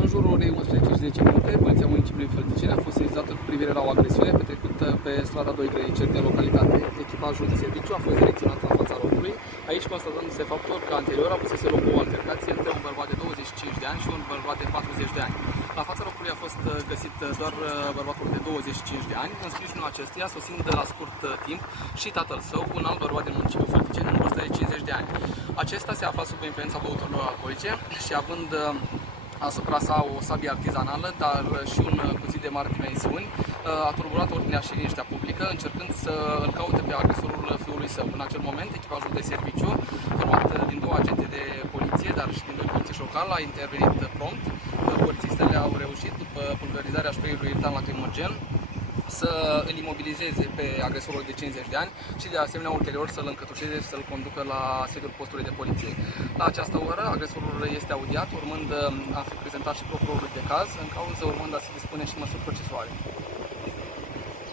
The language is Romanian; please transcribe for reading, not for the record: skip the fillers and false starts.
În jurul orei 11:10, Poliția Municipiului Fălticeni a fost sesizată cu privire la o agresiune petrecută pe strada 2 Grăiceri din localitate. Echipajul de serviciu a fost direcționat la fața locului, aici constatându-se faptul că anterior a avut loc o altercație între un bărbat de 25 de ani și un bărbat de 40 de ani. La fața locului a fost găsit doar bărbatul de 25 de ani, în sprijinul acestuia sosind de la scurt timp și tatăl său, un alt bărbat din municipiul Fălticeni, în vârstă de 50 de ani. Acesta se afla sub influența băuturilor alcoolice și având asupra sa o sabie artizanală, dar și un cuțit de mari dimensiuni, a turburat ordinea și liniștea publică, încercând să îl caute pe agresorul fiului său. În acel moment, echipajul de serviciu, format din două agente de poliție, dar și din doi polițiști locali, a intervenit prompt. Polițistele au reușit, după pulverizarea spray-ului irritant lacrimogen, să îl imobilizeze pe agresorul de 50 de ani și de asemenea ulterior să-l încătușeze și să-l conducă la sediul postului de poliție. La această oră, agresorul este audiat, urmând a fi prezentat și procurorului de caz, în cauză urmând a se dispune și măsuri procesuale.